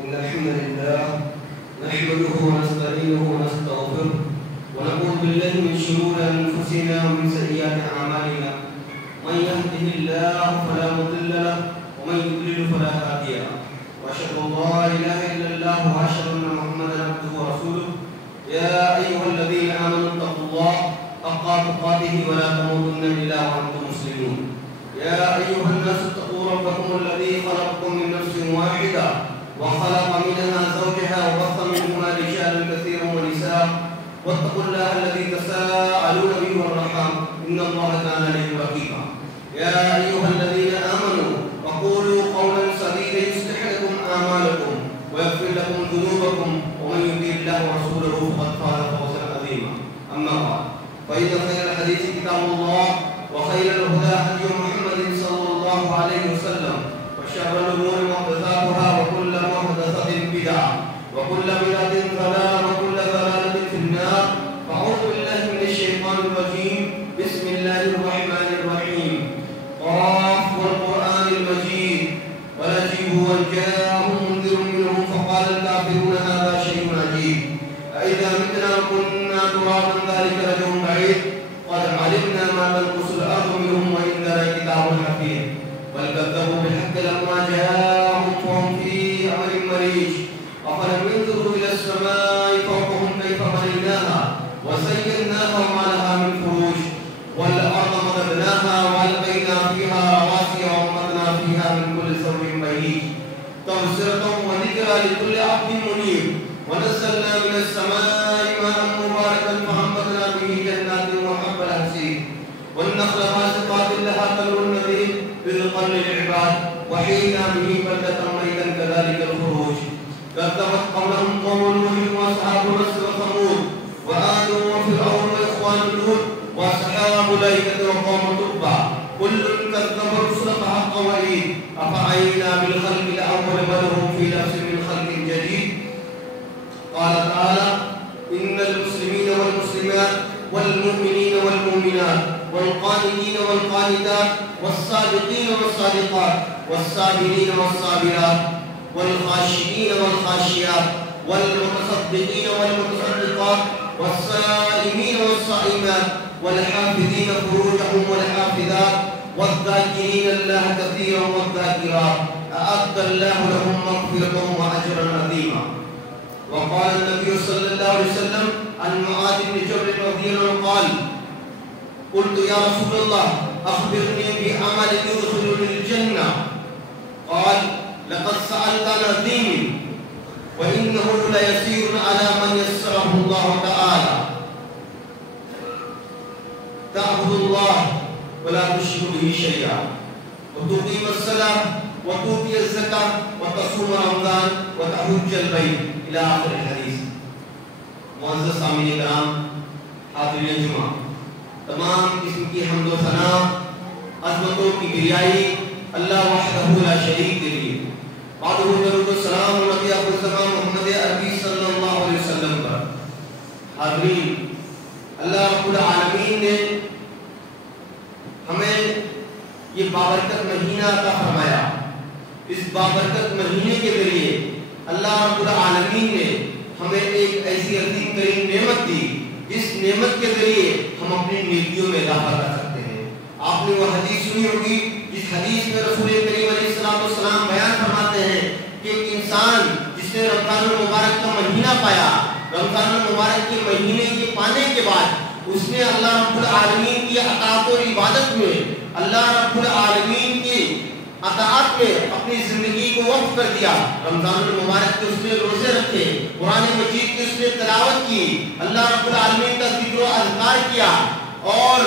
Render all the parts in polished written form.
إن الحمد لله نحمده ونستعينه ونستغفره ونعوذ بالله من شرور أنفسنا ومن سيئات أعمالنا من يهده الله فلا مضل له ومن يضلل فلا هادي له وأشهد أن لا إله إلا الله وأشهد أن محمدا عبده ورسوله يا أيها الذين آمنوا اتقوا الله حق تقاته ولا تموتن إلا وأنتم مسلمون يا أيها الناس اتقوا ربكم الذي خلقكم من نفس واحدة وخلق منها زوجها وبث منهما رجالا كثيرا ونساء واتقوا الله الذي تساءلون به والأرحام إن الله كان عليكم رقيبا يا أيها الذين آمنوا وقولوا قولا سديدا يصلح لكم أعمالكم ويغفر لكم ذنوبكم ومن يطع الله ورسوله فقد فاز فوزا عظيما أما بعد فإن خير الحديث كتاب الله وخير الهدى هدي محمد صلى الله عليه وسلم وشر الأمور محدثاتها وكل محدثة بدعة وكل بدعة ضلالة وكل ضلالة في النار فأعوذ بالله من الشيطان الرجيم بسم الله الرحمن الرحيم قاف والقرآن المجيد ونجيب وجاءهم منذر منهم فقال الكافرون هذا شيء عجيب أإذا متنا كنا ترابا ذلك رجع بعيد قد علمنا ما تنقص الأرض منهم وإننا كتاب حفيظ بل كذبوا بالحق لما جاءهم فهم في أمر مريج أفلم ينظروا إلى السماء فوقهم كيف بنيناها وزيناها وما لها من فروج والأرض مددناها وألقينا فيها رواسي وأنبتنا فيها من كل زوج بهيج تبصرة وذكرى لكل عبد منيب ونزلنا من السماء ماء مباركا فأنبتنا به جنات وحب الحصيد والنخل باسقات لها طلع نضيد رزقا للعباد وحينا به بلدة ميتا كذلك الخروج كذبت قبلهم قوم نوح وأصحاب الرس وثمود وعاد وفرعون وإخوان لوط وأصحاب الأيكة وقوم تبع كل كذب الرسل فحق وعيد أفعينا بالخلق الأول بل هم في نفس من خلق جديد قال تعالى إن المسلمين والمسلمات والمؤمنين والمؤمنات والقانتين والقانتات والصادقين والصادقات والصابرين والصابرات والخاشعين والخاشعات والمتصدقين والمتصدقات والصائمين والصائمات والحافظين فروجهم والحافظات والذاكرين الله كثيرا والذاكرات أعد الله لهم مغفرة وأجرا عظيما وقال النبي صلى الله عليه وسلم عن معاذ بن جبل رضي الله عنه قال قلت يا رسول الله أخبرني بعمل يدخلني الجنة قال لقد سألت عن دين وإنه ليسير على من يسره الله تعالى تعبد الله ولا تشرك به شيئا وتقيم الصلاة وتؤتي الزكاة وتصوم رمضان وتحج البيت إلى آخر الحديث معزز سامعین کرام حاضرین جمعہ تمام قسم کی حمد و ثنا عظمتوں کی بریائی اللہ وحدہ لا شریک کے لیے بعد درود و سلام نبی اکرم محمد عربی صلی اللہ علیہ وسلم پر حاضرین اللہ رب العالمین نے ہمیں یہ بابرکت مہینہ عطا فرمایا اس بابرکت مہینے کے ذریعے اللہ رب العالمین نے ہمیں ایک ایسی عظیم ترین نعمت دی جس نعمت کے ذریعے ہم اپنی نیکیوں میں اضافہ کر سکتے ہیں آپ نے وہ حدیث سنی ہوگی جس حدیث میں رسول کریم علیہ السلام بیان فرماتے ہیں کہ ایک انسان جس نے رمضان المبارک کا مہینہ پایا رمضان المبارک کے مہینے کے پانے کے بعد اس نے اللہ رب العالمین کی اطاعت اور عبادت میں اللہ رب العالمین کی اطاعت میں اپنی زندگی کو وقف کر دیا رمضان المبارک کے اس نے روزے رکھے قرآن مجید کی اس نے تلاوت کی اللہ رب العالمین کا ذکر و اذکار کیا اور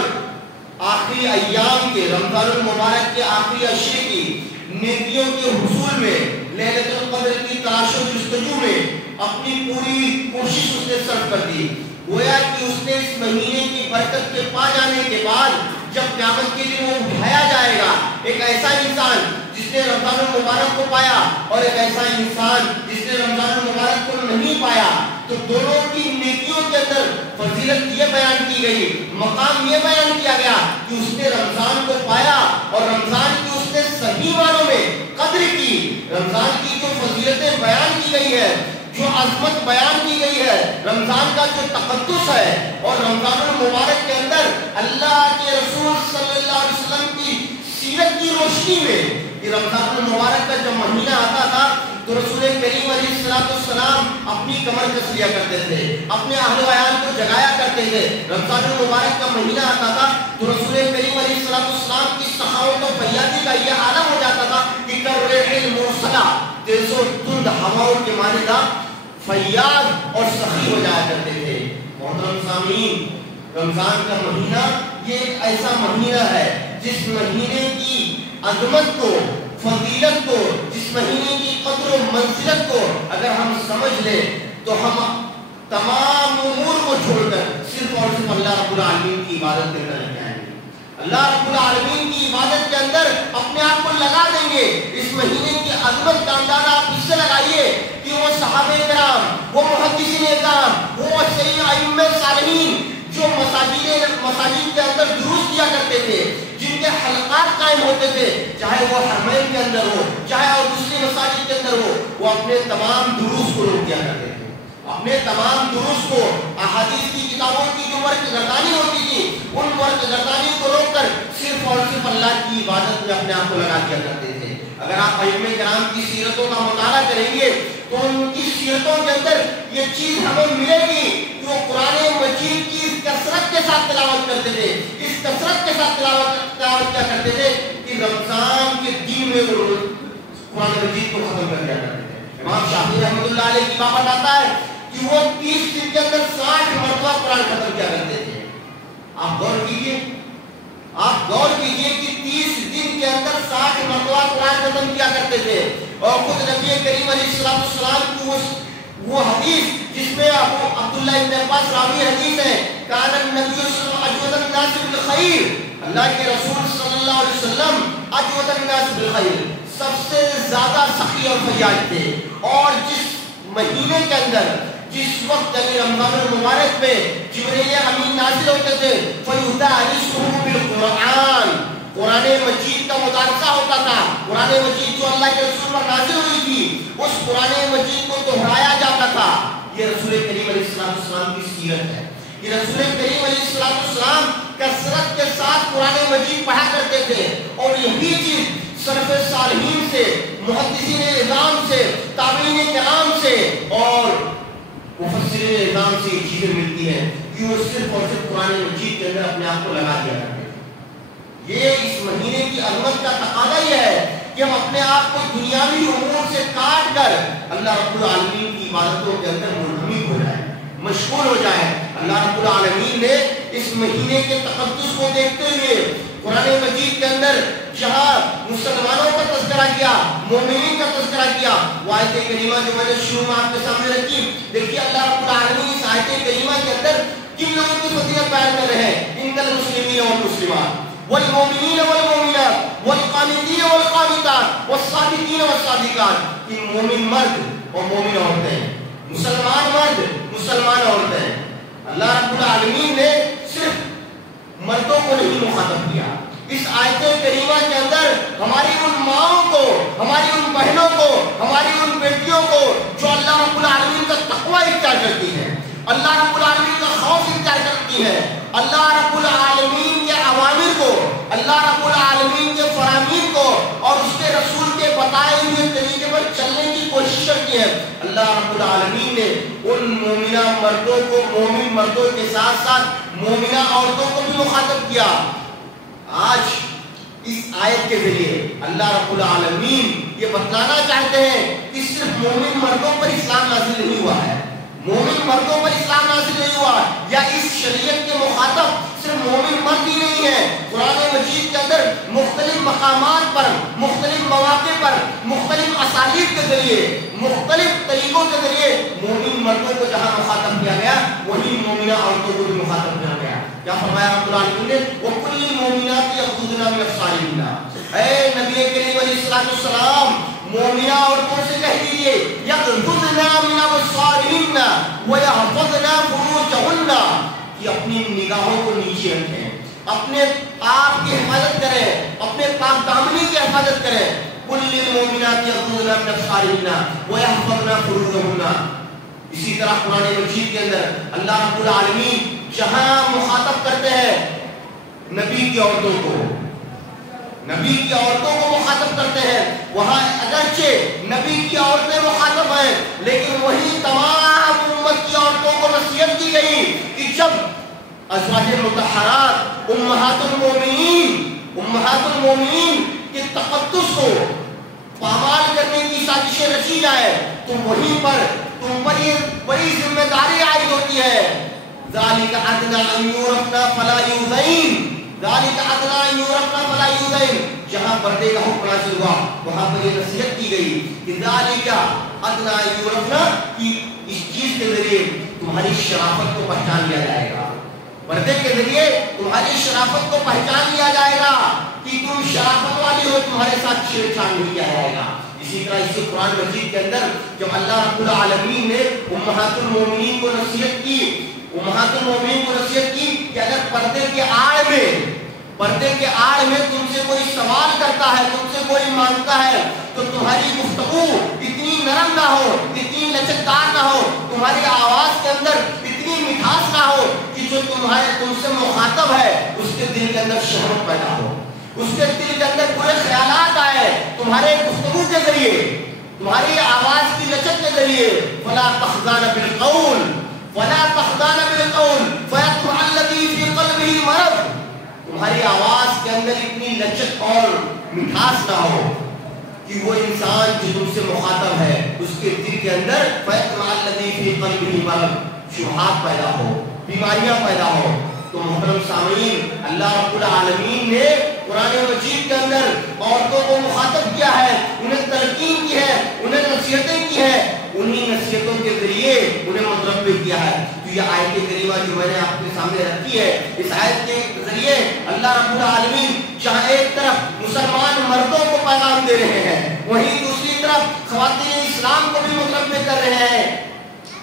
آخری ایام کے رمضان المبارک کے آخری عشرے کی نیکیوں کے حصول میں لیلۃ القدر کی تلاش و جستجو میں اپنی پوری کوشش اس نے صرف کر دی گویا کہ اس نے اس مہینے کی برکت کے پا جانے کے بعد جب قیامت کے لیے وہ اٹھایا جائے گا ایک ایسا انسان جس نے رمضان المبارک کو پایا اور ایک ایسا انسان جس نے رمضان المبارک کو نہیں پایا تو دونوں کی نیکیوں کے اندر فضیلت یہ بیان کی گئی مقام یہ بیان کیا گیا کہ اس نے رمضان کو پایا اور رمضان کی اس نے صحیح معنوں میں قدر کی رمضان کی جو فضیلتیں بیان کی گئی ہے، جو عظمت بیان کی گئی ہے، رمضان کا جو تقدس ہے، اور رمضان المبارک کے اندر اللہ کے رسول صلی اللہ علیہ وسلم کی سیرت کی روشنی میں، یہ رمضان المبارک کا جب مہینہ آتا تھا تو رسول کریم علیہ السلام اپنی کمر کس لیا کرتے تھے، اپنے اہل و عیال کو جگایا کرتے تھے۔ رمضان المبارک کا مہینہ آتا تھا تو رسول کریم علیہ السلام کی سخاوت و فیاضی کا یہ عالم ہو جاتا تھا کہ کالریح المرسلہ، تیز و تند ہواؤں کے مانندہ فیاض اور سخی ہو جایا کرتے تھے۔ محترم سامعین، رمضان کا مہینہ یہ ایک ایسا مہینہ ہے جس مہینے کی عظمت کو، فضیلت کو، جس مہینے کی قدر و منزلت کو اگر ہم سمجھ لیں تو ہم تمام امور کو چھوڑ کر صرف اور صرف اللہ رب العالمین کی عبادت میں لگ جائیں گے۔ اللہ رب العالمین کی عبادت کے اندر اپنے آپ کو لگا دیں گے۔ اس مہینے کی عظمت کا اندازہ آپ اس سے لگائیے کہ وہ صحابہ کرام، وہ محدثین اعظام، وہ سید ائمہ صالحین جو مساجد کے اندر دروس دیا کرتے تھے، جن کے حلقات قائم ہوتے تھے، چاہے وہ حرمین کے اندر ہو، چاہے اور دوسری مساجد کے اندر ہو، وہ اپنے تمام دروس کو روک دیا کرتے تھے۔ اپنے تمام دروس کو، احادیث کی کتابوں کی جو ورق گردانی ہوتی تھی، ان ورق گردانی کو روک کر صرف اور صرف اللہ کی عبادت میں اپنے آپ کو لگا دیا کرتے تھے۔ اگر آپ ائمہ کرام کی سیرتوں کا مطالعہ کریں گے تو ان کی سیرتوں کے اندر یہ چیز ہمیں ملے گی کہ وہ قرآن مجید کی اس کثرت کے ساتھ تلاوت کرتے تھے، اس کثرت کے ساتھ تلاوت کیا کرتے تھے کہ رمضان کے دن میں وہ قرآن مجید کو ختم کر دیا کرتے تھے۔ امام شافعی رحمۃ اللہ علیہ کی بات آتا ہے کہ وہ 30 دن کے اندر 60 مرتبہ قرآن ختم کیا کرتے تھے۔ آپ غور کیجئے کہ 30 دن کے اندر 60 مرتبہ قرآن ختم کیا کرتے تھے۔ اور خود نبی کریم علیہ السلام کی وہ حدیث جس میں عبداللہ ابن عباس راوی حدیث ہے، کان النبی صلی اللہ علیہ وسلم اجود الناس بالخیر، اللہ کے رسول صلی اللہ علیہ وسلم اجود الناس بالخیر، سب سے زیادہ سخی اور فیاض تھے۔ اور جس مہینے کے اندر، جس وقت یعنی رمضان المبارک میں جبریل امین نازل ہوتے تھے، فیدارسہ بالقرآن، قرآن مجید کا مدارسہ ہوتا تھا۔ قرآن مجید جو اللہ کے رسول پر نازل ہوئی تھی، اس قرآن مجید کو دہرایا جاتا تھا۔ یہ رسول کریم علیہ السلام کی سیرت ہے۔ یہ رسول کریم علیہ السلام کثرت کے ساتھ قرآن مجید پڑھا کرتے تھے، اور یہی چیز سلف صالحین سے، محدثین اعظام سے، تابعین کرام سے اور مفسرین اعظام سے یہ چیزیں ملتی ہیں کہ وہ صرف اور صرف قرآن مجید کے اندر اپنے آپ کو لگا دیا کرتے ہیں۔ یہ اس مہینے کی عظمت کا تقاضا یہ ہے کہ ہم اپنے آپ کو دنیاوی امور سے کاٹ کر اللہ رب العالمین کی عبادتوں کے اندر منہمک ہو جائیں، مشغول ہو جائیں۔ اللہ رب العالمین نے اس مہینے کے تقدس کو دیکھتے ہوئے قرآن مجید کے اندر جہاں مسلمانوں کا تذکرہ کیا، مومنین کا تذکرہ کیا، وہ آیت کریمہ جو میں نے شروع میں آپ کے سامنے رکھی، دیکھیے اللہ رب العالمین اس آیت کریمہ کے اندر کن لوگوں کی فضیلت بیان کر رہے ہیں۔ ان المسلمین والمسلمات والمؤمنین والمؤمنات والقانتین والقانتات والصادقین والصادقات، کہ مومن مرد اور مومن عورتیں، مسلمان مرد، مسلمان عورتیں۔ اللہ رب العالمین نے صرف مردوں کو نہیں مخاطب کیا، اس آیت کریمہ کے اندر ہماری ان ماؤں کو، ہماری ان بہنوں کو، ہماری ان بیٹیوں کو جو اللہ رب العالمین کا تقوی اختیار کرتی ہیں، اللہ رب العالمین کا خوف اختیار کرتی ہے، اللہ رب العالمین کے اوامر کو، اللہ رب العالمین کے فرامین کو اور اس کے رسول کے بتائے ہوئے طریقے پر چلنے کی کوشش کرتی ہے، اللہ رب العالمین نے ان مومنہ مردوں کو، مومن مردوں کے ساتھ ساتھ مومنہ عورتوں کو بھی مخاطب کیا۔ آج اس آیت کے ذریعے اللہ رب العالمین یہ بتلانا چاہتے ہیں کہ صرف مومن مردوں پر اسلام نازل نہیں ہوا ہے، مومن مردوں پر اسلام نازل نہیں ہوا، یا اس شریعت کے مخاطب صرف مومن مرد ہی نہیں ہے۔ قرآن مجید کے اندر مختلف مقامات پر، مختلف مواقع پر، مختلف اسالیب کے ذریعے، مختلف طریقوں کے ذریعے مومن مردوں کو جہاں مخاطب کیا گیا، وہی مومنہ عورتوں کو بھی مخاطب کیا گیا۔ کیا فرمایا رب العالمین نے؟ وَكُلِّ الْمُؤْمِنَاتِ يَغْضُضْنَ مِنْ أَبْصَارِهِنَّ، اے نبی کریم علیہ السلام مومنہ عورتوں سے کہہ دیجئے يَغْضُضْنَ مِنْ أَبْصَارِهِنَّ وَيَحْفَظْنَ فُرُوجَهُنَّ، کہ اپنی نگاہوں کو نیچے رکھیں، اپنے آپ کی حفاظت کریں، اپنے پاک دامنی کی حفاظت کریں۔ كُلِّ المؤمنات یغضضن من ابصارهن ویحفظن فروجهن. اسی طرح قرآن مجید کے اندر اللہ رب العالمین جہاں مخاطب کرتے ہیں نبی کی عورتوں کو، نبی کی عورتوں کو مخاطب کرتے ہیں، وہاں اگرچہ نبی کی عورتیں مخاطب ہیں لیکن وہی تمام امت کی عورتوں کو نصیحت دی گئی کہ جب ازواج مطہرات امہات المومنین کے تقدس کو پامال کرنے کی سازشیں رچی جائے تو وہیں پر تم پر یہ بڑی ذمہ داری عائد ہوتی ہے. ذالک ادنی ان یعرفن فلا یؤذین، ذالک ادنی ان یعرفن فلا یؤذین. جہاں پردے کا حکم نازل ہوا وہاں پر یہ نصیحت کی گئی کہ ذالک ادنی ان یعرفن، کہ اس چیز کے ذریعے تمہاری شرافت کو پہچان لیا جائے گا، پردے کے ذریعے تمہاری شرافت کو پہچان لیا جائے گا کہ تم شرافت والی ہو، تمہارے ساتھ چھیڑ چھاڑ نہیں کیا جائے گا. اسی طرح اسی قرآن مجید کے اندر جب اللہ رب العالمین نے امہات المومنین کو نصیحت کی، امہات المومنین کو نصیحت کی کہ اگر پردے کے آڑ میں تم سے کوئی سوال کرتا ہے، تم سے کوئی مانگتا ہے تو تمہاری گفتگو اتنی نرم نہ ہو، اتنی لچکدار نہ ہو، تمہاری آواز کے اندر اتنی مٹھاس نہ ہو کہ جو تم سے مخاطب ہے اس کے دل کے اندر شہوت پیدا ہو، اس کے دل کے اندر برے خیالات آئے تمہارے گفتگو کے ذریعے، تمہاری آواز کی لچک کے ذریعے. فلا تخضعن بالقول فیطمع الذی فی قلبہ مرض. تمہاری آواز کے اندر اتنی لچک اور مٹھاس نہ ہو کہ وہ انسان جو تم سے مخاطب ہے اس کے دل کے اندر فیطمع الذی فی قلبہ مرض، شبہات پیدا ہو، بیماریاں پیدا ہو. تو محترم سامعین، اللہ رب العالمین نے قرآن مجید کے اندر عورتوں کو مخاطب کیا ہے، انہیں تلقین کی ہے، انہیں نصیحتیں کی ہے، انہی نصیحتوں کے ذریعے انہیں متربی کیا ہے. تو یہ آیت کریمہ جو میں نے آپ کے سامنے رکھی ہے، اس آیت کے ذریعے اللہ رب العالمین جہاں ایک طرف مسلمان مردوں کو پیغام دے رہے ہیں، وہیں دوسری طرف خواتین اسلام کو بھی متربی کر رہے ہیں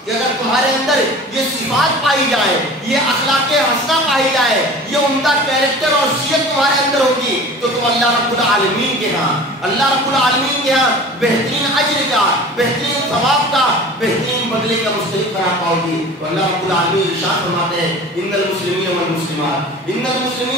کہ اگر تمہارے اندر یہ صفات پائی جائے، یہ اخلاق حسنہ پائی جائے، یہ عمدہ کیریکٹر اور صفت تمہارے اندر ہوگی تو تم اللہ رب العالمین کے ہاں بہترین اجر کا، بہترین ثواب کا، بہترین بدلے کا مستحق قرار پاؤ گی. تو اللہ رب العالمین ارشاد فرماتے ہیں ان المسلمین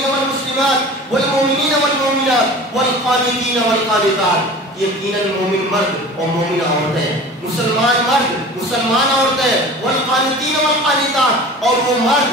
والمسلمات والمؤمنین والمؤمنات والقانتین والقانتات. یقیناً مومن مرد اور مومن عورتیں، مسلمان مرد، مسلمان عورتیں، والقانتین والقانتات، اور وہ مرد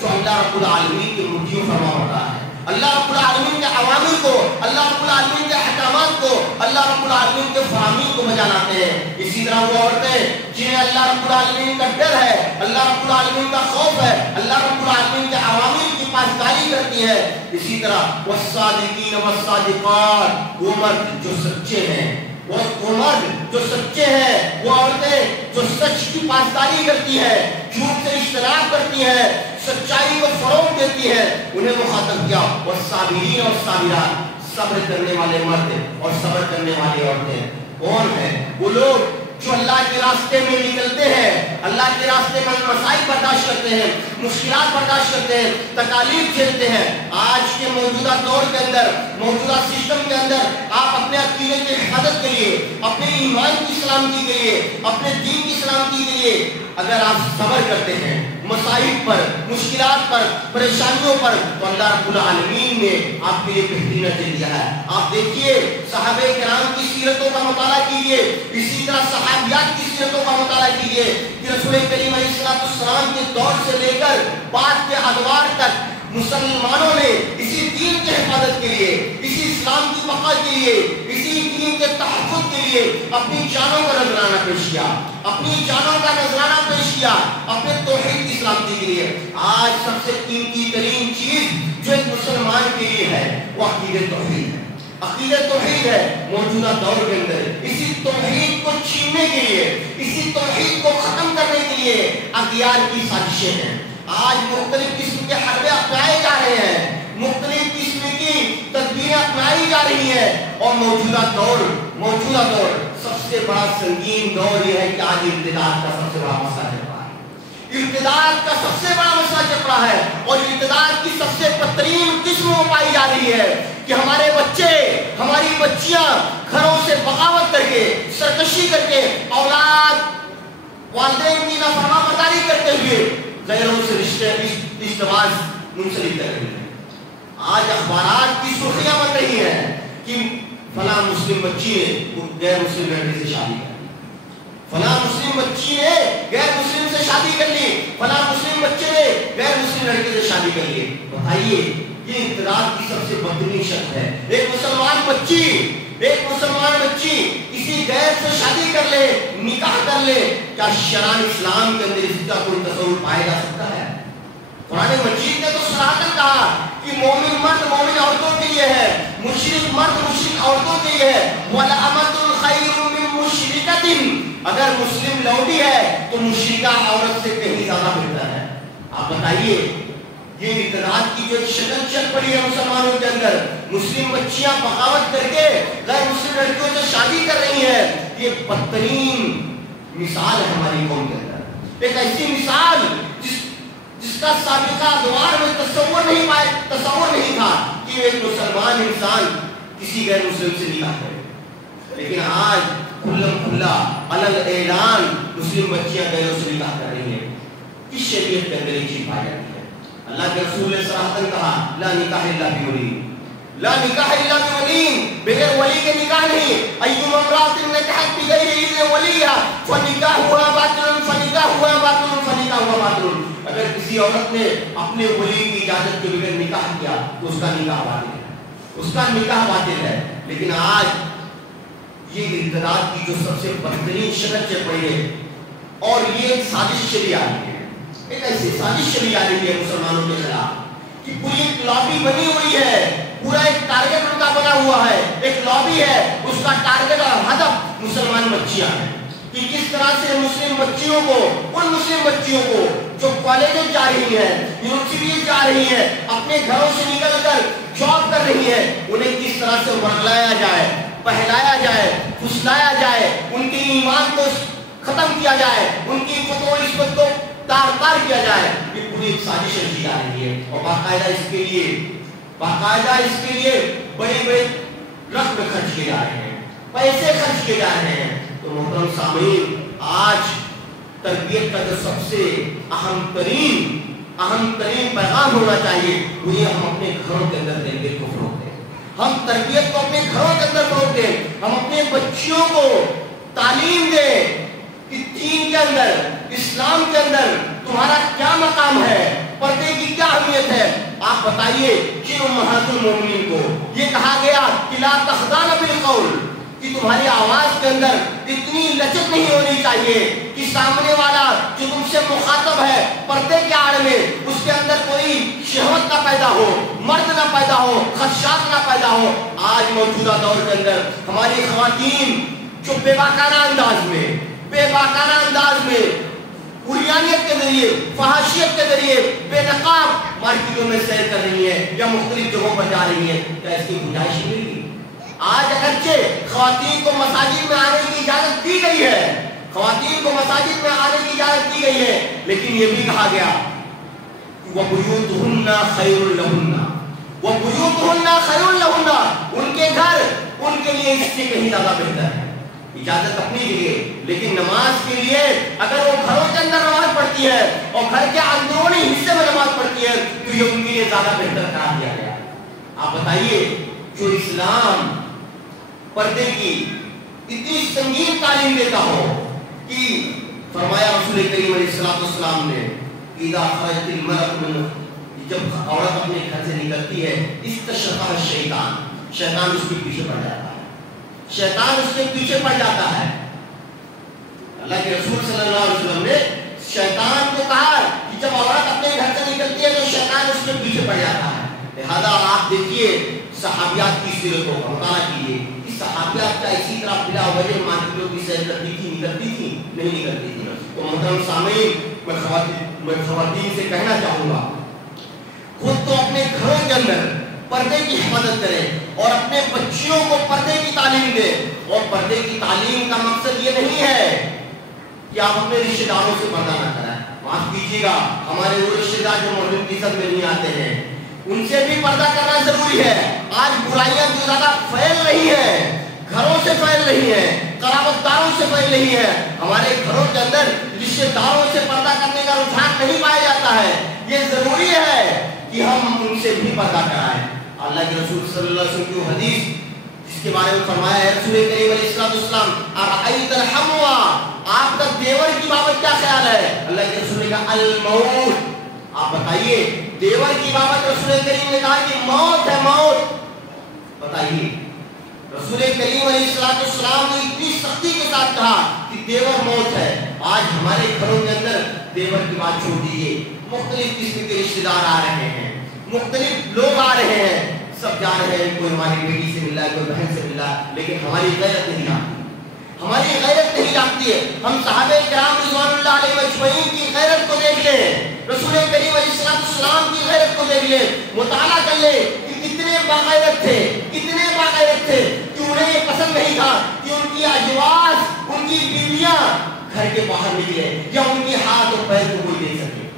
جو اللہ رب العالمین کے مرضیوں فرما ہوتا ہے، اللہ رب العالمین کے عوامل کو، اللہ رب العالمین کے احکامات کو، اللہ رب العالمین کے فرامین کو بجا لاتے ہیں. اسی طرح وہ عورتیں جنہیں اللہ رب العالمین کا ڈر ہے، اللہ رب العالمین کا خوف ہے، اللہ رب العالمین کے عوامل کی پاسداری کرتی ہے. اسی طرح والصادقین والصادقات، وہ مرد جو سچے ہیں، وہ مرد جو سچے ہیں، وہ عورتیں جو سچ کی پاسداری کرتی ہے، جھوٹ سے اجتناب کرتی ہے، سچائی کو فروغ دیتی ہے، انہیں مخاطب کیا والصابرین والصابرات. صبر کرنے والے مرد اور صبر کرنے والی عورتیں کون ہیں؟ وہ لوگ جو اللہ کے راستے میں نکلتے ہیں، اللہ کے راستے میں مسائل برداشت کرتے ہیں، مشکلات برداشت کرتے ہیں، تکالیف جھیلتے ہیں. آج کے موجودہ دور کے اندر، موجودہ سسٹم کے اندر آپ اپنے عقیدے کی حفاظت کے لیے، اپنے ایمان کی سلامتی کے لیے، اپنے دین کی سلامتی کے لیے اگر آپ صبر کرتے ہیں مسائل پر، مشکلات پر، پریشانیوں پر، تو اللہ رب العالمین نے آپ کے لیے بہترین اجر دیا ہے. آپ دیکھیے صحابہ کرام کی سیرتوں کا مطالعہ کیجیے، اسی طرح صحابیات کی سیرتوں کا مطالعہ کیجیے کہ رسول کریم علیہ السلام کے دور سے لے کر بعد کے ادوار تک مسلمانوں نے اسی دین کی حفاظت کے لیے، اسی اسلام کی بقا کے لیے، اسی دین کے تحفظ کے لیے اپنی جانوں کا نذرانہ پیش کیا، اپنی جانوں کا نذرانہ پیش کیا اپنے توحید کی سلامتی کے لیے. آج سب سے قیمتی ترین چیز جو ایک مسلمان کے لیے ہے وہ عقیدۃ توحید ہے، عقیدۃ توحید ہے. موجودہ دور کے اندر اسی توحید کو چھیننے کے لیے، اسی توحید کو ختم کرنے کے لیے اغیار کی سازشیں ہیں. آج مختلف قسم کے حربے اپنائے جا رہے ہیں، مختلف قسم کی تدبیریں اپنائی جا رہی ہیں، اور موجودہ دور سب سے بڑا سنگین دور یہ ہے کہ آج ارتداد کا سب سے بڑا مسئلہ ہے. ارتداد کا سب سے بڑا مسئلہ چل رہا ہے، اور ارتداد کی سب سے بدترین قسم پائی جا رہی ہے کہ ہمارے بچے، ہماری بچیاں گھروں سے بغاوت کر کے، سرکشی کر کے، اولاد والدین کی نافرمانبرداری کرتے ہوئے غیروں سے اشتباز منسلک کر رہی ہیں۔ آج اخبارات کی سرخیاں بن رہی ہیں کہ فلاں مسلم بچی نے غیر مسلم لڑکے سے شادی کر لی، فلاں مسلم بچی نے غیر مسلم سے شادی کر لی، فلاں مسلم بچے نے غیر مسلم لڑکے سے شادی کر لی۔ بتائیے یہ ارتداد کی سب سے بدترین شکل ہے۔ ایک مسلمان بچی کسی غیر سے شادی کر لے، نکاح کر لے، کیا شرع اسلام کے اندر اس کا کوئی تصور پایا جا سکتا ہے؟ قرآن مجید نے تو صراحتاً کہا کہ مومن مرد مومن عورتوں کے لیے ہے، مشرک مرد مشرک عورتوں کے لیے ہے، وَلَأَمَةٌ خَيْرٌ مِّن مُّشْرِكَةٍ، اگر مسلم لوڈی ہے تو مشرکہ عورت سے کہیں زیادہ بہتر ہے۔ آپ بتائیے یہ ارتداد کی جو ایک شکل چل پڑی ہے مسلمانوں کے اندر، مسلم بچیاں بغاوت کر کے غیر مسلم لڑکیوں سے شادی کر رہی ہیں، یہ بدترین مثال ہے ہماری قوم کے اندر۔ ایک ایسی مثال جس کا سابقہ دوار میں تصور نہیں تھا کہ ایک مسلمان انسان کسی غیر مسلم سے نکاح کرے، لیکن آج کھلم کھلا الگ اعلان مسلم بچیاں غیروں سے نکاح کر رہی ہیں۔ کس شریعت کے اندر یہ چیز پائی جاتی ہے؟ اللہ کے رسول نے صراحتاً کہا لا نکاح الا بولی، لا نکاح الا بولی، بغیر ولی کے نکاح نہیں۔ ایما امرأۃ نکحت بغیر اذن ولیھا فنکاحھا باطل فنکاحھا باطل فنکاحھا باطل، اگر کسی عورت نے اپنے ولی کی اجازت کے بغیر نکاح کیا تو اس کا نکاح باطل ہے، اس کا نکاح باطل ہے۔ لیکن آج یہ ارتداد کی جو سب سے بدترین شکل چل پڑی ہے، اور یہ ایک سازش چلی آ رہی ہے، ایک ایسی سازش چلی آ رہی ہے مسلمانوں کے خلاف کہ پوری ایک لابی بنی ہوئی ہے، پورا ایک ٹارگٹ ان کا بنا ہوا ہے، ایک لابی ہے، اس کا ٹارگٹ اور ہدف مسلمان بچیاں ہیں کہ کس طرح سے مسلم بچیوں کو، ان مسلم بچیوں کو جو کالجز جا رہی ہیں، یونیورسٹیز جا رہی ہیں، اپنے گھروں سے نکل کر جاب کر رہی ہیں، انہیں کس طرح سے ورگلایا جائے، پہلایا جائے، پھسلایا جائے، ان کے ایمان کو ختم کیا جائے، ان کی فتح و عصمت کو تار کیا جائے۔ یہ پوری ایک سازش کی جا رہی ہے، اور باقاعدہ اس کے لیے بڑے رقم خرچ کیے جا رہے ہیں، پیسے خرچ کیے جا رہے ہیں۔ تو محترم سامعین، آج تربیت کا جو سب سے اہم ترین پیغام ہونا چاہیے وہ یہ ہم اپنے گھروں کے اندر تربیت کو فروغ دیں، ہم تربیت کو اپنے گھروں کے اندر فروغ دیں، ہم اپنے بچیوں کو تعلیم دیں کہ دین کے اندر، اسلام کے اندر تمہارا کیا مقام ہے، پردے کی کیا اہمیت ہے۔ آپ بتائیے جن امہات المومنین کو یہ کہا گیا کہ لا تخضعن بالقول، کہ تمہاری آواز کے اندر اتنی لچک نہیں ہونی چاہیے کہ سامنے والا جو تم سے مخاطب ہے پردے کے آڑ میں اس کے اندر کوئی شہوت نہ پیدا ہو، مرد نہ پیدا ہو، خدشات نہ پیدا ہو۔ آج موجودہ دور کے اندر ہماری خواتین جو بے باکانہ انداز میں عریانیت کے ذریعے، فحاشیت کے ذریعے بے نقاب مارکیٹوں میں سیر کر رہی ہیں یا مختلف جگہوں پر جا رہی ہیں، کیا اس کی گنجائش ملے گی؟ آج اگرچہ خواتین کو مساجد میں آنے کی اجازت دی گئی ہے، لیکن یہ بھی کہا گیا وَبُيُوتُهُنَّ خَيْرٌ لَهُنَّ، ان کے گھر ان کے لیے اس سے کہیں زیادہ بہتر ہے۔ اجازت اپنی جگہ، لیکن نماز کے لیے اگر وہ گھروں کے اندر نماز پڑھتی ہے اور گھر کے اندرونی حصے میں نماز پڑھتی ہے تو یہ ان کے لیے زیادہ بہتر قرار دیا گیا۔ آپ بتائیے جو اسلام پردے کی اتنی سنگین تعلیم دیتا ہو کہ فرمایا رسول کریم علیہ السلام نے اذا خرجت المرأة، جب عورت اپنے گھر سے نکلتی ہے استشرفها الشیطان، شیطان اس کے پیچھے پڑ جاتا ہے، اللہ کے رسول صلی اللہ علیہ وسلم نے شیطان کو کہا کہ جب عورت اپنے گھر سے نکلتی ہے تو شیطان اس کے پیچھے پڑ جاتا ہے۔ لہذا آپ دیکھیے صحابیات کی سیرتوں کا مطالعہ کیجیے کہ صحابیات کا اسی طرح بلا وجہ مارکیٹوں کی سیر کرتی تھی، نکلتی تھی نہیں نکلتی تھی۔ تو محترم سامعین، میں خواتین سے کہنا چاہوں گا خود تو اپنے گھروں کے اندر پردے کی حفاظت کریں اور اپنے بچیوں کو پردے کی تعلیم دیں، اور پردے کی تعلیم کا مقصد یہ نہیں ہے کہ آپ اپنے رشتہ داروں سے پردہ نہ کرائیں، معاف کیجیے گا ہمارے وہ رشتے دار جو مولوی کی عزت میں نہیں آتے ہیں ان سے بھی پردہ کرنا ضروری ہے. آج برائیاں جو زیادہ پھیل رہی ہیں گھروں سے پھیل رہی ہیں, قرابت داروں سے پھیل رہی ہے, ہمارے گھروں کے اندر رشتے داروں سے پردہ کرنے کا رجحان نہیں پایا جاتا ہے. یہ ضروری ہے کہ ہم ان سے بھی پردہ کرائیں. اللہ کے رسول صلی اللہ علیہ وسلم کی حدیث جس کے بارے میں فرمایا ہے رسول کریم علیہ السلام ارأیت الحموا, آپ کا دیور کی بابت کیا خیال ہے؟ اللہ کے رسول نے کہا الموت, آپ بتائیے دیور کی بابت رسول کریم نے کہا کہ موت ہے, موت. بتائیے رسول کریم علیہ السلام نے اتنی سختی کے ساتھ کہا کہ دیور موت ہے. آج ہمارے گھروں کے اندر دیور کی بات چھوڑ دیجیے, مختلف قسم کے رشتے دار آ رہے ہیں, مختلف لوگ آ رہے ہیں, سب جا رہے ہیں, کوئی ہماری بیٹی سے ملا, کوئی بہن سے ملا, لیکن ہماری غیرت نہیں جانتی, ہماری غیرت نہیں جانتی ہے. ہم صحابہ کرام رضوان اللہ علیہ مجمعین کی غیرت کو دیکھ لیں, رسول کریم علیہ السلام کی غیرت کو دیکھ لیں, مطالعہ کر لیں کہ کتنے باغیرت تھے, کتنے باغیرت تھے کہ انہیں یہ پسند نہیں تھا کہ ان کی ازواج, ان کی بیویاں گھر کے باہر نکلے یا ان کے ہاتھ اور پیر کو کوئی دے سکے.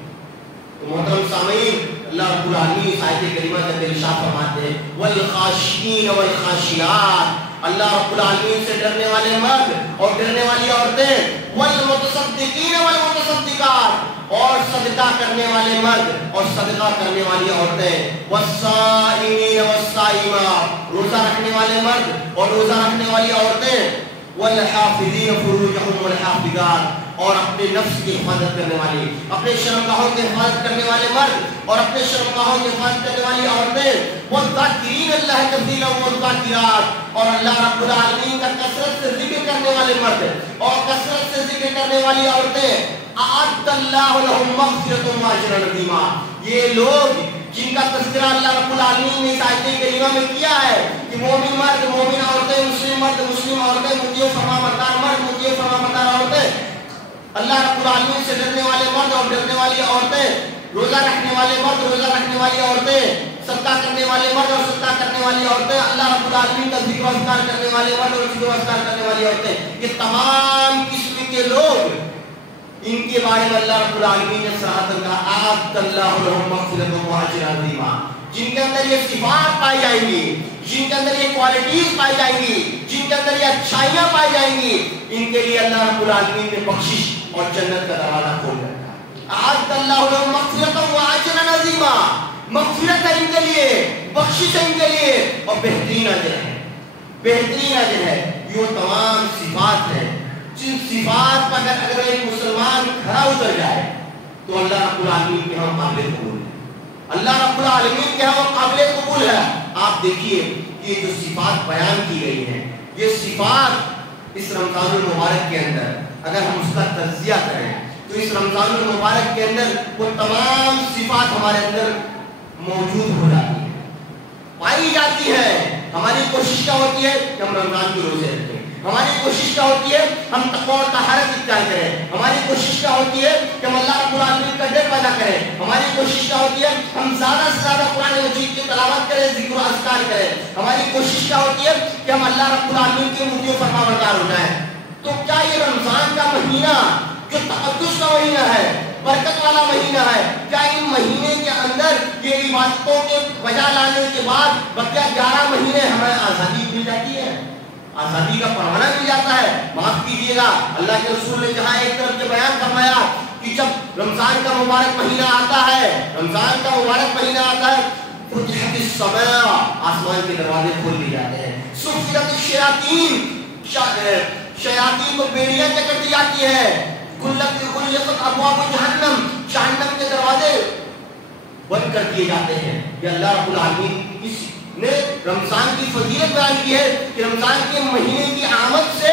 تو محترم سامعین, اللہ رب العالمین آیت کریمہ کے اندر ارشاد فرماتے ہیں والخاشعین والخاشعات, اللہ رب العالمین سے ڈرنے والے مرد اور ڈرنے والی عورتیں, والمتصدقین والمتصدقات, اور صدقہ کرنے والے مرد اور صدقہ کرنے والی عورتیں, والصائمین والصائمات, روزہ رکھنے والے مرد اور روزہ رکھنے والی عورتیں, والحافظین فروجہم والحافظات, اور اپنے نفس کی حفاظت کرنے والی, اپنے شرمگاہوں کی حفاظت کرنے والے مرد اور اپنے شرمگاہوں کی حفاظت کرنے والی عورتیں, والذاکرین اللہ کثیرا والذاکرات, اور اللہ رب العالمین کا کثرت سے ذکر کرنے والے مرد اور کثرت سے ذکر کرنے والی عورتیں, اعد اللہ لہم مغفرۃ واجرا عظیما. یہ لوگ جن کا تذکرہ اللہ رب العالمین نے اس آیت کریمہ میں کیا ہے کہ مومن مرد, مومن عورتیں, مسلم مرد, مسلم عورتیں, مطیع و فرمانبردار مرد, مطیع و فرمانبردار عورتیں, اللہ رب العالمین سے ڈرنے والے مرد اور ڈرنے والی عورتیں, روزہ رکھنے والے مرد, روزہ رکھنے والی عورتیں, صدقہ کرنے والے مرد اور صدقہ کرنے والی عورتیں, اللہ رب العالمین کا ذکر و اذکار کرنے والے مرد اور ذکر و اذکار کرنے والی عورتیں, یہ تمام قسم کے لوگ, ان کے بارے میں اللہ رب العالمین نے صراحتاً کہا اعد اللہ لہم مغفرۃ واجرا عظیما. جن کے اندر یہ صفات پائی جائیں گی, جن کے اندر یہ کوالٹیز پائی جائیں گی, جن کے اندر یہ اچھائیاں پائی جائیں گی, ان کے لیے اللہ رب العالمین نے بخشش اور جنت کا دروازہ کھول رکھا ہے. اعد اللہ لہم مغفرۃ واجرا عظیما, مغفرت ہے ان کے لیے, بخشش ہے ان کے لیے, اور بہترین اجر ہے, بہترین اجر ہے. یہ تمام صفات ہیں جن صفات پر اگر ایک مسلمان کھڑا اتر جائے تو اللہ رب العالمین کے ہم قابل قبول ہے, اللہ رب العالمین کے ہم قابل قبول ہے. آپ دیکھیے یہ جو صفات بیان کی گئی ہیں, یہ صفات اس رمضان المبارک کے اندر اگر ہم اس کا تجزیہ کریں تو اس رمضان المبارک کے اندر وہ تمام صفات ہمارے اندر موجود ہو جاتی ہیں, پائی جاتی ہیں. ہماری کوشش کیا ہوتی ہے کہ ہم رمضان کے روزے رکھیں, ہماری کوشش کیا ہوتی ہے ہم تقوی اور طہارت اختیار کریں, ہماری کوشش کیا ہوتی ہے کہ ہم اللہ رب العالمین کا ڈر پیدا کریں, ہماری کوشش کیا ہوتی ہے ہم زیادہ سے زیادہ قرآن مجید کی تلاوت کریں, ذکر و اذکار کریں, ہماری کوشش کیا ہوتی ہے کہ ہم اللہ رب العالمین کے مطیع و فرمانبردار ہو جائیں. تو کیا یہ رمضان کا مہینہ جو تقدس کا مہینہ ہے, برکت والا مہینہ ہے, کیا ان مہینے کے اندر یہ عبادتوں کے بجا لانے کے بعد بقیہ 11 مہینے ہمیں آزادی مل جاتی ہے, آزادی کا پروانہ مل جاتا ہے؟ معاف کیجیے گا, اللہ کے رسول نے جہاں ایک طرف یہ بیان فرمایا کہ جب رمضان کا مبارک مہینہ آتا ہے, رمضان کا مبارک مہینہ آتا ہے, فتحت السماء, آسمان کے دروازے کھول دیے جاتے ہیں, سفرت الشیاطین, شیاطین کو بیڑیاں چکر دی جاتی ہے, غلقت ابواب جہنم, جہنم کے دروازے بند کر دیے جاتے ہیں. یہ اللہ رب العالمین اس نے رمضان کی فضیلت بیان کی ہے کہ رمضان کے مہینے کی آمد سے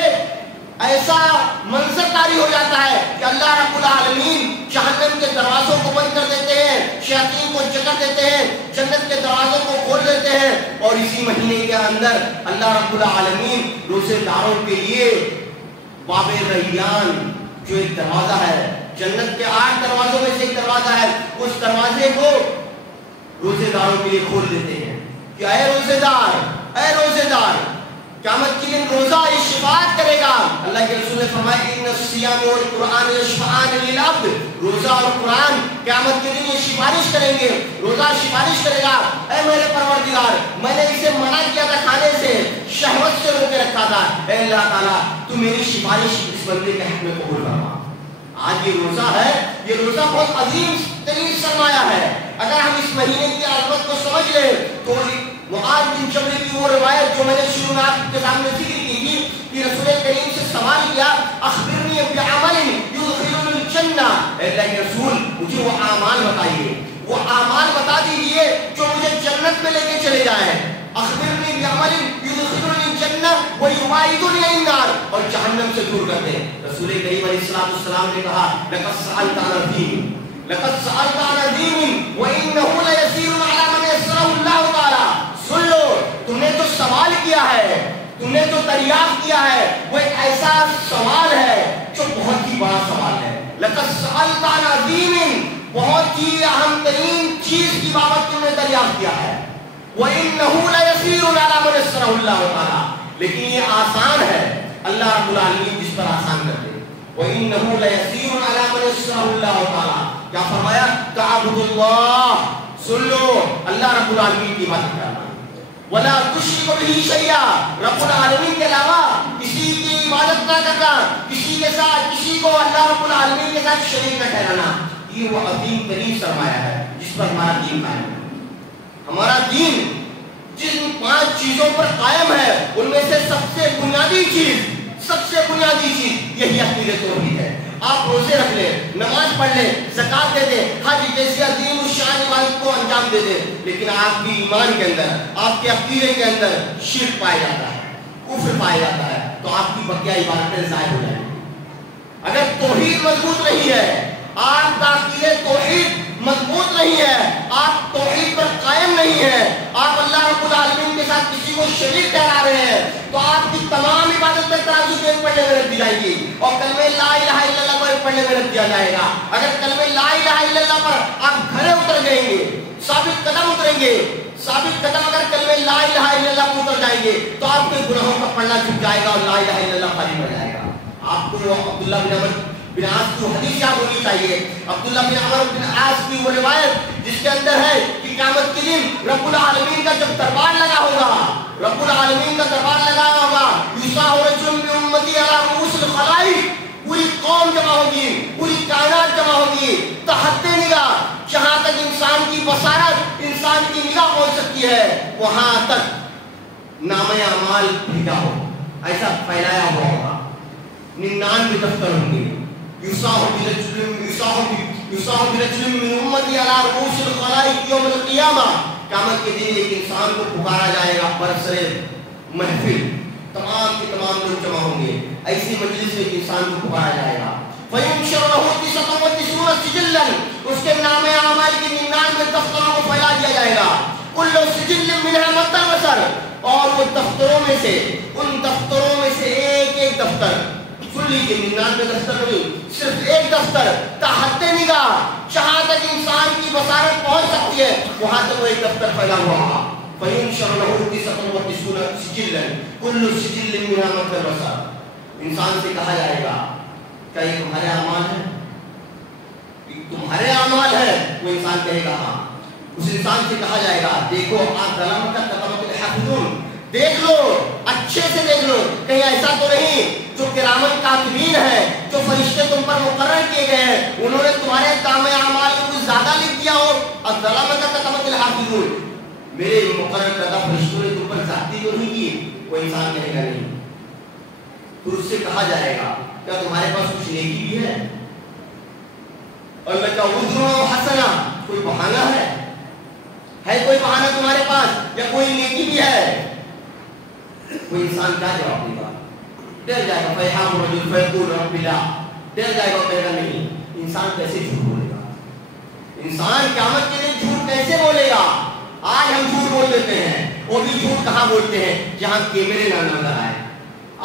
ایسا منظر طاری ہو جاتا ہے کہ اللہ رب العالمین جہنم کے دروازوں کو بند کر دیتے ہیں, شیاطین کو جکڑ دیتے ہیں, جنت کے دروازوں کو کھول دیتے ہیں, اور اسی مہینے کے اندر اللہ رب العالمین روزے داروں کے لیے باب ریان جو ایک دروازہ ہے, جنت کے 8 دروازوں میں سے ایک دروازہ ہے, اس دروازے کو روزے داروں کے لیے کھول دیتے ہیں کہ اے روزے دار, اے روزے دار, قیامت کے دن روزہ یہ شفاعت کرے گا. اللہ کے رسول نے فرمایا ان الصیام والقرآن یشفعان للعبد, روزہ اور قرآن قیامت کے دن یہ سفارش کریں گے. روزہ سفارش کرے گا, اے میرے پروردگار میں نے اسے منع کیا تھا کھانے سے, شہوت سے روکے رکھا تھا, اے اللہ تعالیٰ تو میری سفارش اس بندے کے حق میں قبول فرما. آج یہ روزہ ہے, یہ روزہ بہت عظیم ترین سرمایہ ہے. اگر ہم اس مہینے کی عظمت کو سمجھ لیں تو معاذ بن جبل کی وہ روایت جو میں نے شروع میں آپ کے سامنے ذکر کی تھی کہ رسول کریم سے سوال کیا اخبرنی بعمل یدخلنی الجنہ, اے اللہ کے رسول مجھے وہ اعمال بتائیے, وہ اعمال بتا دیجئے جو مجھے جنت میں لے کے چلے جائیں. اخبرنی بعمل یدخلنی الجنہ ویبعدنی عن النار, اور جہنم سے دور کر دیں. رسول کریم علیہ الصلوۃ والسلام نے کہا لقد سألت عن الدین, لقد سألت عن الدین وإنه ليسير على من يسره اللہ تعالی. سن لو, تم نے جو سوال کیا ہے, تم نے جو دریافت کیا ہے وہ ایک ایسا سوال ہے جو بہت ہی بڑا سوال ہے. لقد سألت عن الدین, بہت ہی اہم ترین چیز کی بابت تم نے دریافت کیا ہے. وإنه ليسير على من يسره اللہ تعالی, لیکن یہ آسان ہے اللہ رب العالمین جس پر آسان کر دے. وإنه ليسير على من يسره اللہ تعالی. کیا فرمایا تعبد اللہ, سن لو اللہ رب العالمین کی عبادت کرنا. ولا تشرک به شیئا, رب العالمین کے علاوہ کسی کی عبادت نہ کرنا, کسی کے ساتھ کسی کو اللہ رب العالمین کے ساتھ شریک نہ ٹھہرانا. یہ وہ عظیم ترین سرمایہ ہے جس پر ہمارا دین قائم ہے. ہمارا دین جن 5 چیزوں پر قائم ہے ان میں سے سب سے بنیادی چیز یہی عقیدہ توحید ہے. آپ روزے رکھ لیں, نماز پڑھ لیں, زکات دے دیں, حج جیسی عظیم الشان عبادت کو انجام دے دیں, لیکن آپ کی ایمان کے اندر, آپ کے عقیدے کے اندر شرک پایا جاتا ہے, کفر پایا جاتا ہے, تو آپ کی بقیہ عبادتیں ضائع ہو جائیں گی. اگر توحید مضبوط نہیں ہے, آپ کا عقیدہ توحید مضبوط نہیں ہے, آپ توحید پر قائم نہیں ہیں, آپ اللہ رب العالمین کے ساتھ کسی کو شریک ٹھہرا رہے ہیں, تو آپ کی تمام عبادت پر ترازو پہ ایک پلڑے میں رکھ دی جائے گی, اور کلمہ لا الہ الا اللہ کو ایک پلڑے میں رکھ دیا جائے گا. اگر کلمہ لا الہ الا اللہ پر آپ کھڑے اتر جائیں گے, ثابت قدم اتریں گے, ثابت قدم اگر کلمہ لا الہ الا اللہ پر اتر جائیں گے تو آپ کے گناہوں کا پلڑا جھک جائے گا اور لا الہ الا اللہ خالی ہو جائے گا. آپ کو عبداللہ بن عمر بن عاص کی حدیث یاد ہونی چاہیے. عبداللہ بن عمر بن عاص کی وہ روایت جس کے اندر ہے کہ قیامت کے دن رب العالمین کا جب دربار لگا ہوگا, رب العالمین کا دربار لگا ہوگا, یوسع رجل من امتی علی رؤوس الخلائق, پوری قوم جمع ہوگی, پوری کائنات جمع ہوگی, تحت نگاہ, جہاں تک انسان کی بصارت, انسان کی نگاہ پہنچ سکتی ہے وہاں تک نامہ اعمال بھیجا ہو, ایسا پھیلایا ہوا ہوگا. 99 دفتر ہوں گے. یوسع برجل من امتی علی رؤوس الخلائق یوم القیامہ, قیامت کے دن ایک انسان کو پکارا جائے گا برسر محفل, تمام کے تمام لوگ جمع ہوں گے, ایسی مجلس میں ایک انسان کو پکارا جائے گا. فَيُنشَرُ لَهُ 99 سجلا, اس کے نام اعمال کے 99 دفتروں کو پھیلا دیا جائے گا. كل سجل منها مد البصر, اور وہ دفتروں میں سے, ان دفتروں میں سے ایک دفتر, سن لیجیے 99 دفتر نہیں, صرف ایک دفتر تحت نگاہ, جہاں تک انسان کی بصارت پہنچ سکتی ہے وہاں تک وہ ایک دفتر پھیلا ہوا ہے. فَيُنشَرُ لَهُ 99 سجلا كل سجل منها مد البصر. انسان سے کہا جائے گا کیا یہ تمہارے اعمال ہیں, تمہارے اعمال ہیں؟ وہ انسان کہے گا ہاں. اس انسان سے کہا جائے گا دیکھو آپ ظلم کا قدمت الحافظون, دیکھ لو, اچھے سے دیکھ لو, کہیں ایسا تو نہیں جو کرامن کاتبین ہیں, جو فرشتے تم پر مقرر کیے گئے ہیں, انہوں نے تمہارے کام اعمال کو کچھ زیادہ لکھ دیا ہو. اب ظلم کا قدمت الحافظون, میرے مقرر کردہ فرشتوں نے تم پر زیادتی تو نہیں کی. وہ انسان کہے گا نہیں. پھر اس سے کہا جائے گا کیا تمہارے پاس کچھ نیکی بھی ہے؟ اللہ کا عذر و حسنہ, کوئی بہانہ ہے کوئی بہانہ تمہارے پاس, یا کوئی نیکی بھی ہے؟ کوئی انسان کیا جواب دے گا؟ ڈر جائے گا. فیحام رجل فیقول رب لا, ڈر جائے گا, کہے گا نہیں. انسان کیسے جھوٹ بولے گا؟ انسان قیامت کے دن جھوٹ کیسے بولے گا؟ آج ہم جھوٹ بول دیتے ہیں, وہ بھی جھوٹ کہاں بولتے ہیں جہاں کیمرے نہ نظر آئے.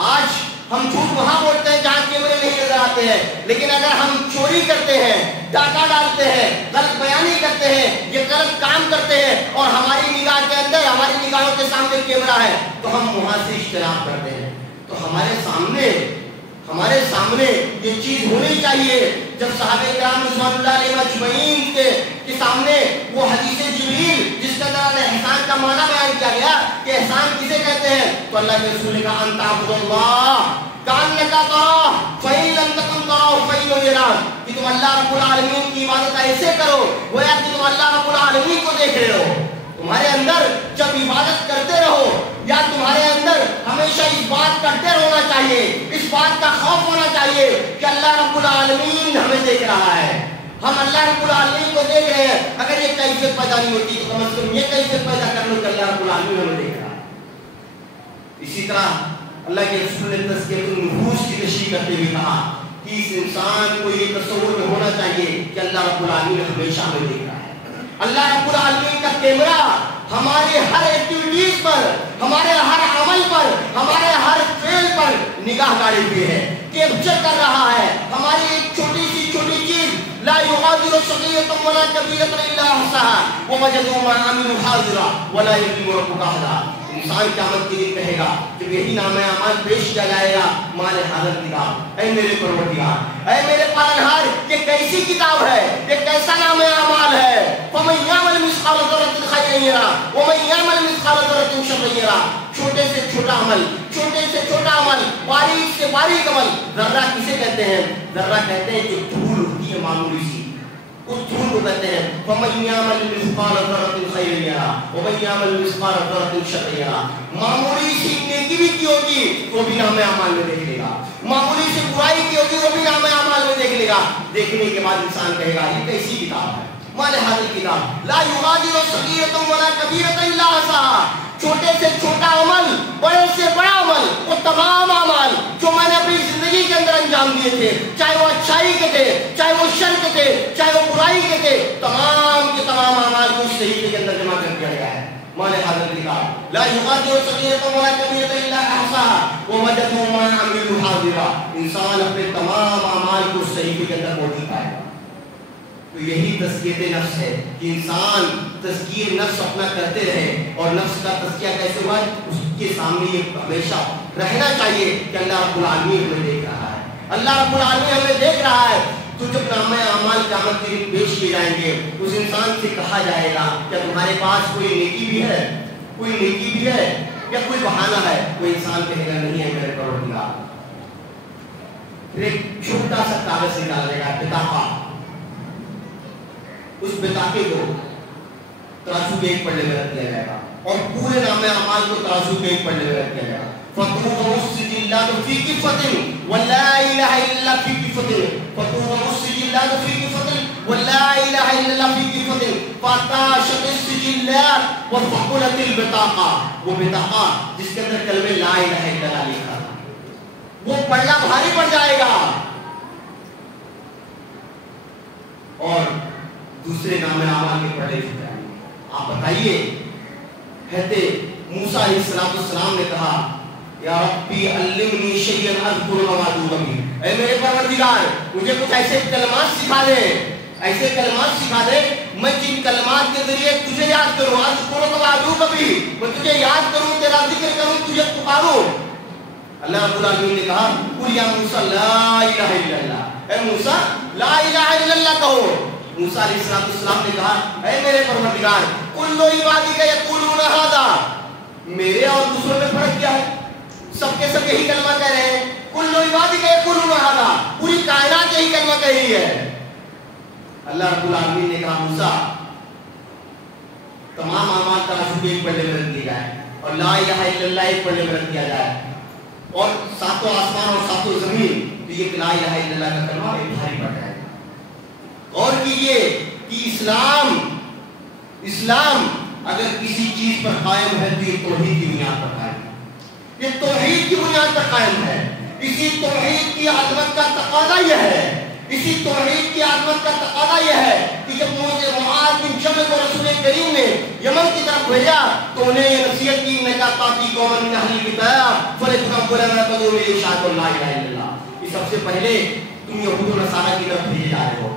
آج ہم جھوٹ وہاں بولتے ہیں جہاں کیمرے نہیں نظر آتے ہیں, لیکن اگر ہم چوری کرتے ہیں, ڈاکہ ڈالتے ہیں، غلط بیانی کرتے ہیں، یہ غلط کام کرتے ہیں، اور ہماری نگاہ کے اندر، ہماری نگاہوں کے سامنے کیمرہ ہے تو ہم وہاں سے اجتناب کرتے ہیں. تو ہمارے سامنے یہ چیز ہونی چاہیے. جب صحابہ کرام رضوان اللہ علیہم اجمعین کے سامنے وہ حدیث جبریل جس کے اندر احسان کا معنی بیان کیا گیا کہ احسان کسے کہتے ہیں، تو اللہ کے رسول نے کہا ان تعبد اللہ کأنک تراہ فإن لم تکن تراہ فإنہ یراک، کہ تم اللہ رب العالمین کی عبادت ایسے کرو گویا کہ تم اللہ رب العالمین کو دیکھ رہے ہو. تمہارے اندر جب عبادت کرتے رہو یا تمہارے اندر ہمیشہ اس بات کا ڈر ہونا چاہیے، اس بات کا خوف ہونا چاہیے کہ اللہ رب العالمین ہمیں دیکھ رہا ہے، ہم اللہ رب العالمین کو دیکھ رہے ہیں. اگر یہ کیفیت پیدا نہیں ہوتی تو کم از کم یہ کیفیت پیدا کر لو کہ اللہ رب العالمین ہمیں دیکھ رہا ہے. اسی طرح اللہ کے رسول نے تزکیۃ النفوس کی تشریح کرتے ہوئے کہا کہ اس انسان کو یہ تصور میں ہونا چاہیے کہ اللہ رب العالمین ہمیشہ ہمیں دیکھ رہا ہے. اللہ رب العالمین کا کیمرہ ہمارے ہر ایکٹیویٹیز پر، ہمارے ہر عمل پر، ہمارے ہر فعل پر نگاہ گاڑی ہوئی ہے، کیپچر کر رہا ہے. ہماری ایک چھوٹی چیز لا یغادر صغیرۃ ولا کبیرۃ الا احصاها ووجدوا ما عملوا حاضرا ولا یظلم ربک احدا. انسان قیامت کے دن کہے گا جب یہی نامہ اعمال پیش کیا جائے گا، مال حاضر کتاب، اے میرے پروردگار، اے میرے پالنہار، یہ کیسی کتاب ہے، یہ کیسا نامہ اعمال ہے. فمن یعمل مثقال ذرۃ خیرا یرہ ومن یعمل مثقال ذرۃ شرا یرہ. چھوٹے سے چھوٹا عمل، چھوٹے سے چھوٹا عمل، باریک سے باریک عمل. ذرہ کسے کہتے ہیں؟ ذرہ کہتے ہیں جو دھول ہوتی ہے معمولی سی، اس دھول کو کہتے ہیں. فمن یعمل مثقال ذرۃ خیرا یرہ ومن یعمل مثقال ذرۃ شرا یرہ. معمولی سی نیکی بھی کی ہوگی وہ بھی نامہ اعمال میں دیکھ لے گا، معمولی سی برائی کی ہوگی وہ بھی نامہ اعمال میں دیکھ لے گا. دیکھنے کے بعد انسان کہے گا یہ کیسی کتاب ہے، مال حاضر کتاب، لا یغادر صغیرۃ ولا کبیرۃ الا احصاها. چھوٹے سے چھوٹا عمل، بڑے سے بڑا عمل، وہ تمام اعمال جو میں نے اپنی زندگی کے اندر انجام دیے تھے، چاہے وہ اچھائی کے تھے، چاہے وہ شر کے تھے، چاہے وہ برائی کے تھے، تمام کے تمام اعمال کو اس صحیفے کے اندر جمع کر دیا گیا ہے. مال حاضر کتاب، لا یغادر صغیرۃ ولا کبیرۃ الا احصاها ووجدوا ما عملوا حاضرا. انسان اپنے تمام اعمال کو اس صحیفے کے اندر موجود پائے گا. تو یہی تزکیۃ نفس ہے کہ انسان تزکیہ نفس اپنا کرتے رہے. اور نفس کا تزکیہ کیسے ہوا ہے؟ اس کے سامنے یہ ہمیشہ رہنا چاہیے کہ اللہ رب العالمین ہمیں دیکھ رہا ہے، اللہ رب العالمین ہمیں دیکھ رہا ہے. تو جب نامہ اعمال قیامت کے دن پیش کیے جائیں گے، اس انسان سے کہا جائے گا کہ تمہارے پاس کوئی نیکی بھی ہے، کوئی نیکی بھی ہے یا کوئی بہانہ ہے؟ کوئی انسان کہے گا نہیں ہے میرے پروردگار. پھر ایک چھوٹا سا کاغذ نکالے گا، بطاقہ. اس بطاقے کو ترازو کے ایک پلڑے میں رکھ دیا جائے گا اور پورے نامہ اعمال کو ترازو کے ایک پلڑے میں رکھ دیا جائے گا. فتوضع السجلات في كفة ولا إله إلا في كفة فتوضع السجلات في كفة ولا إله إلا في كفة فتاشت السجلات وثقلت البطاقة. وہ بطاقہ جس کے اندر کلمہ لا الہ الا اللہ لکھا تھا وہ پڑھنا بھاری پڑ جائے گا. اور دوسرے نامہ اعمال کے پڑھے جائیں گے. آپ بتائیے، کہتے موسیٰ علیہ السلام نے کہا یا ربی علمنی شیئا اذکر وادعوک بہ. اے میرے پروردگار مجھے کچھ ایسے کلمات سکھا دے، ایسے کلمات سکھا دے میں جن کلمات کے ذریعے تجھے یاد کروں، اذکر وادعوک بہ، میں تجھے یاد کروں، تیرا ذکر کروں، تجھے پکاروں. اللہ رب العالمین نے کہا قل یا موسیٰ لا الہ الا اللہ. اے موسیٰ لا الہ الا اللہ کہو. موسیٰ علیہ السلام نے کہا اے میرے پروردگار کل عبادک یقولون ھذا. میرے اور دوسروں میں فرق کیا ہے؟ سب کے سب یہی کلمہ کہہ رہے ہیں، کل عبادک یقولون ھذا، پوری کائنات یہی کلمہ کہہ رہی ہے. اللہ رب العالمین نے کہا موسیٰ تمام اعمال ترازو کے ایک پلڑے میں رکھ دیا جائے اور لا الہ الا اللہ ایک پلڑے میں رکھ دیا جائے اور ساتوں آسمان اور ساتوں زمین تو یہ لا الہ الا اللہ کا کلمہ ایک بھاری پڑ جائے. اور کیجئے کہ اسلام اگر کسی چیز پر قائم ہے تو یہ توحید کی بنیاد پر قائم ہے، یہ توحید کی بنیاد پر قائم ہے. اسی توحید کی عظمت کا تقاضا یہ ہے، اسی توحید کی عظمت کا تقاضا یہ ہے کہ جب معاذ بن جبل کو رسول کریم نے یمن کی طرف بھیجا تو انہیں یہ نصیحت کی نکا تاتی قوم من اہل الکتاب فلتقبل ما تدعو الیہ شهادۃ لا الہ الا اللہ. یہ سب سے پہلے تم یہود و نصارہ کی طرف بھیجے جا رہے ہو،